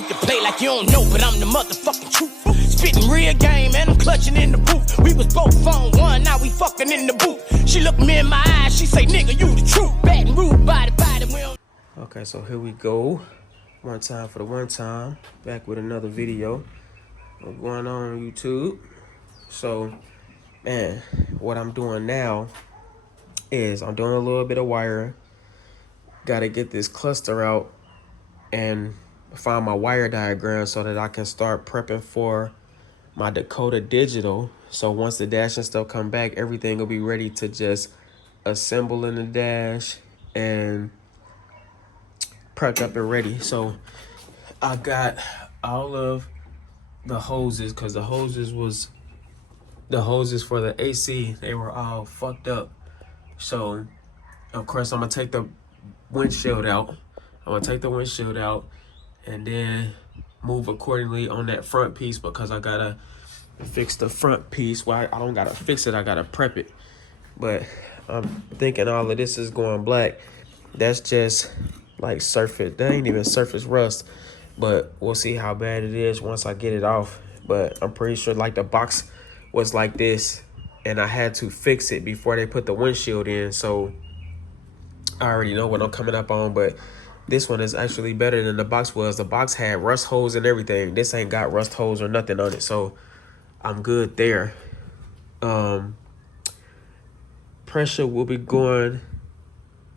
You can play like you don't know, but I'm the motherfucking truth. Spitting real game, and I'm clutching in the booth. We was both on one, now we fucking in the booth. She look me in my eyes, she say, nigga, you the truth. Bad and rude, body, we don't. Okay, so here we go. One time for the one time. Back with another video. What's going on YouTube? So, man, what I'm doing now is I'm doing a little bit of wiring. Got to get this cluster out and find my wire diagram so that I can start prepping for my Dakota Digital. So once the dash and stuff come back, everything will be ready to just assemble in the dash and prepped up and ready. So I got all of the hoses, because the hoses for the AC, they were all fucked up. So of course I'm gonna take the windshield out. And then move accordingly on that front piece, because I gotta fix the front piece. Well, I don't gotta fix it, I gotta prep it. But I'm thinking all of this is going black. That's just like surface. That ain't even surface rust. But we'll see how bad it is once I get it off. But I'm pretty sure like the box was like this, and I had to fix it before they put the windshield in. So I already know what I'm coming up on, but this one is actually better than the box was. The box had rust holes and everything. This ain't got rust holes or nothing on it, so I'm good there. Pressure will be going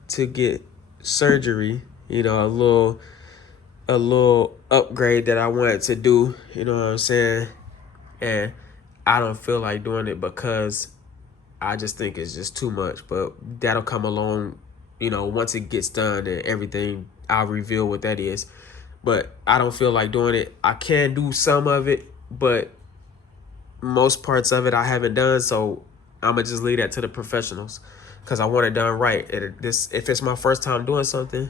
to get surgery, you know, a little upgrade that I wanted to do, you know what I'm saying? And I don't feel like doing it because I just think it's just too much, but that'll come along, you know, once it gets done and everything. I'll reveal what that is, but I don't feel like doing it. I can do some of it, but most parts of it I haven't done, so I'm gonna just leave that to the professionals, because I want it done right. If it's my first time doing something,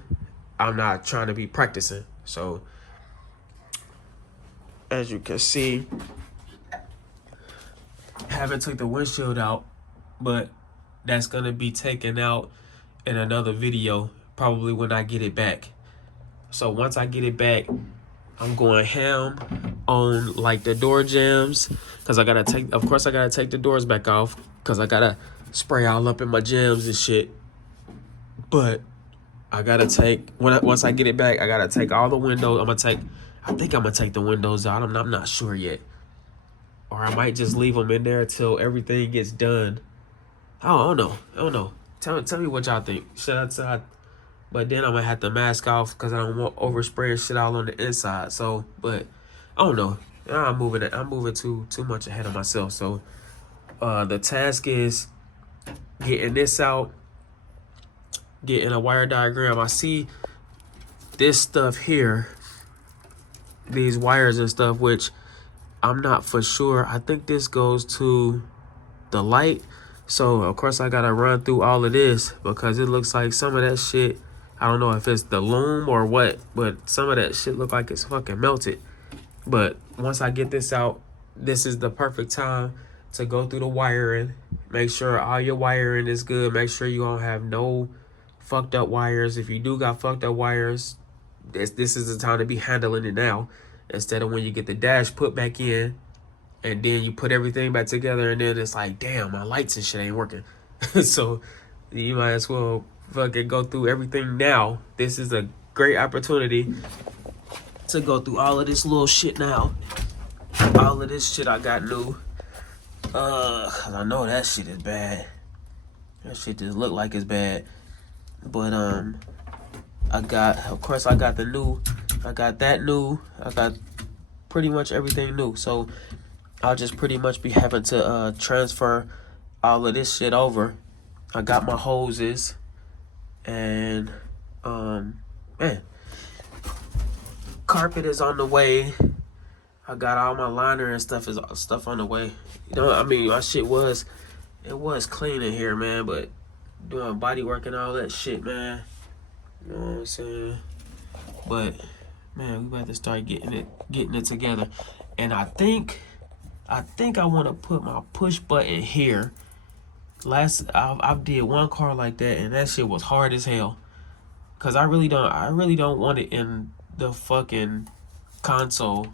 I'm not trying to be practicing. So as you can see, I haven't took the windshield out, but that's gonna be taken out in another video, probably when I get it back. So once I get it back, I'm going ham on like the door jambs, because I gotta take the doors back off, because I gotta spray all up in my jambs and shit. But I gotta take, once I get it back, I gotta take all the windows. I think I'm gonna take the windows out. I'm not sure yet, or I might just leave them in there till everything gets done. I don't know. Tell me what y'all think. But then I'm gonna have to mask off, because I don't want overspraying shit all on the inside. So, but I don't know. I'm moving too much ahead of myself. So the task is getting this out, getting a wire diagram. I see this stuff here, these wires and stuff, which I'm not for sure. I think this goes to the light. So of course I gotta run through all of this, because it looks like some of that shit, I don't know if it's the loom or what, but some of that shit look like it's fucking melted. But once I get this out, this is the perfect time to go through the wiring. Make sure all your wiring is good. Make sure you don't have no fucked up wires. If you do got fucked up wires, this is the time to be handling it now, instead of when you get the dash put back in and then you put everything back together and then it's like, damn, my lights and shit ain't working. So you might as well fucking go through everything now. This is a great opportunity to go through all of this little shit now. All of this shit I got new. Cause I know that shit is bad. That shit just look like it's bad. But I got the new. I got that new. I got pretty much everything new. So I'll just pretty much be having to transfer all of this shit over. I got my hoses, and man, carpet is on the way. I got all my liner and stuff on the way. You know, I mean, my shit was clean in here, man, but doing body work and all that shit, man. You know what I'm saying? But man, we about to start getting it together. And I think I want to put my push button here. I did one car like that, and that shit was hard as hell. Cause I really don't want it in the fucking console.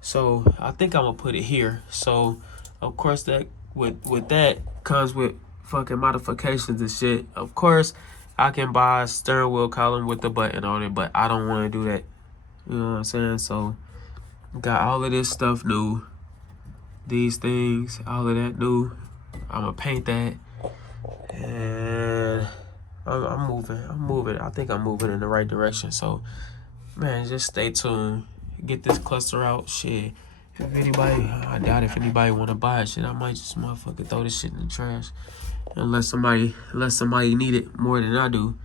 So I think I'm gonna put it here. So of course that with that comes with fucking modifications and shit. Of course I can buy a steering wheel column with the button on it, but I don't want to do that. You know what I'm saying? So got all of this stuff new. These things, all of that new. I'm gonna paint that, and I'm moving. I think I'm moving in the right direction. So, man, just stay tuned. Get this cluster out. Shit. If anybody, I doubt if anybody want to buy it. Shit, I might just motherfucking throw this shit in the trash. Unless somebody need it more than I do.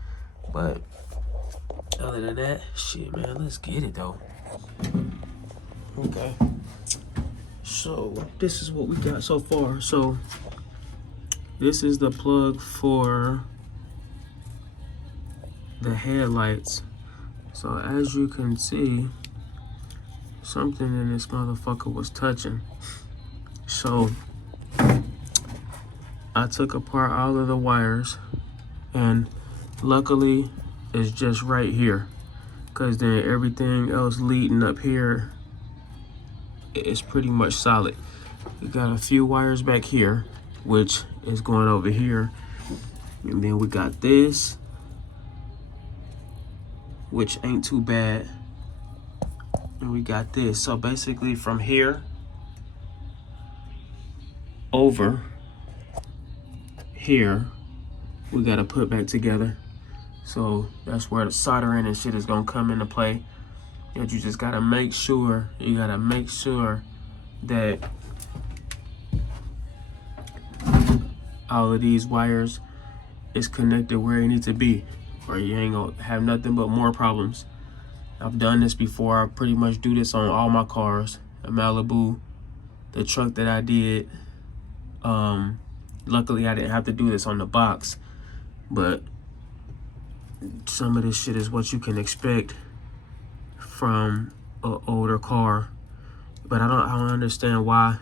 But other than that, shit, man, let's get it though. Okay. So this is what we got so far. So this is the plug for the headlights. So as you can see, something in this motherfucker was touching. So I took apart all of the wires, and luckily it's just right here, because then everything else leading up here is pretty much solid. We got a few wires back here, which is going over here, and then we got this, which ain't too bad, and we got this. So basically from here over here we got to put back together. So that's where the soldering and shit is gonna come into play. And you just gotta make sure, that all of these wires is connected where it needs to be, or you ain't gonna have nothing but more problems. I've done this before. I pretty much do this on all my cars. A Malibu, the truck that I did. Luckily I didn't have to do this on the box, but some of this shit is what you can expect from an older car. But I don't understand why.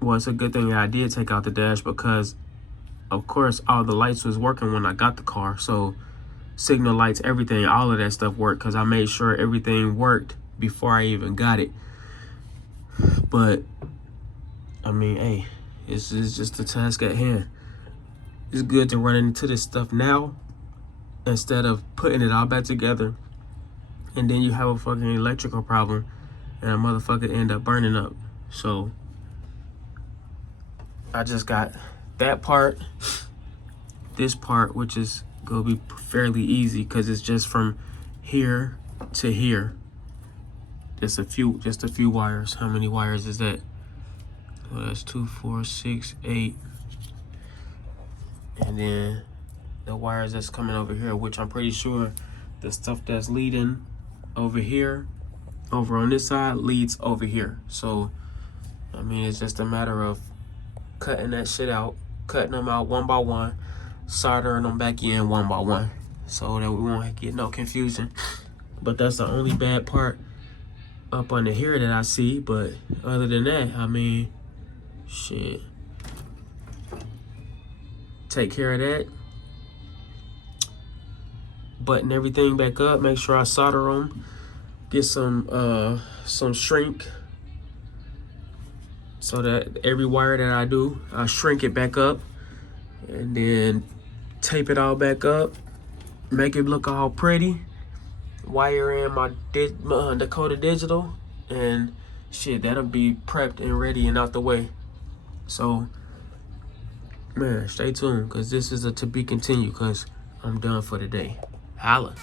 Well, it's a good thing that I did take out the dash, because of course all the lights was working when I got the car. So signal lights, everything, all of that stuff worked, because I made sure everything worked before I even got it. But I mean, hey, it's just the task at hand. It's good to run into this stuff now instead of putting it all back together, and then you have a fucking electrical problem and a motherfucker end up burning up. So I just got that part, this part, which is gonna be fairly easy because it's just from here to here. Just a few wires. How many wires is that? Well, that's 2, 4, 6, 8. And then the wires that's coming over here, which I'm pretty sure the stuff that's leading over here, over on this side, leads over here. So I mean, it's just a matter of cutting that shit out, cutting them out one by one, soldering them back in one by one, so that we won't get no confusion. But that's the only bad part up under here that I see. But other than that, I mean, shit, take care of that, button everything back up, make sure I solder them, get some shrink, so that every wire that I do, I shrink it back up, and then tape it all back up, make it look all pretty, wire in my Dakota Digital, and shit, that'll be prepped and ready and out the way. So man, stay tuned, because this is a to be continued, because I'm done for today. Holla.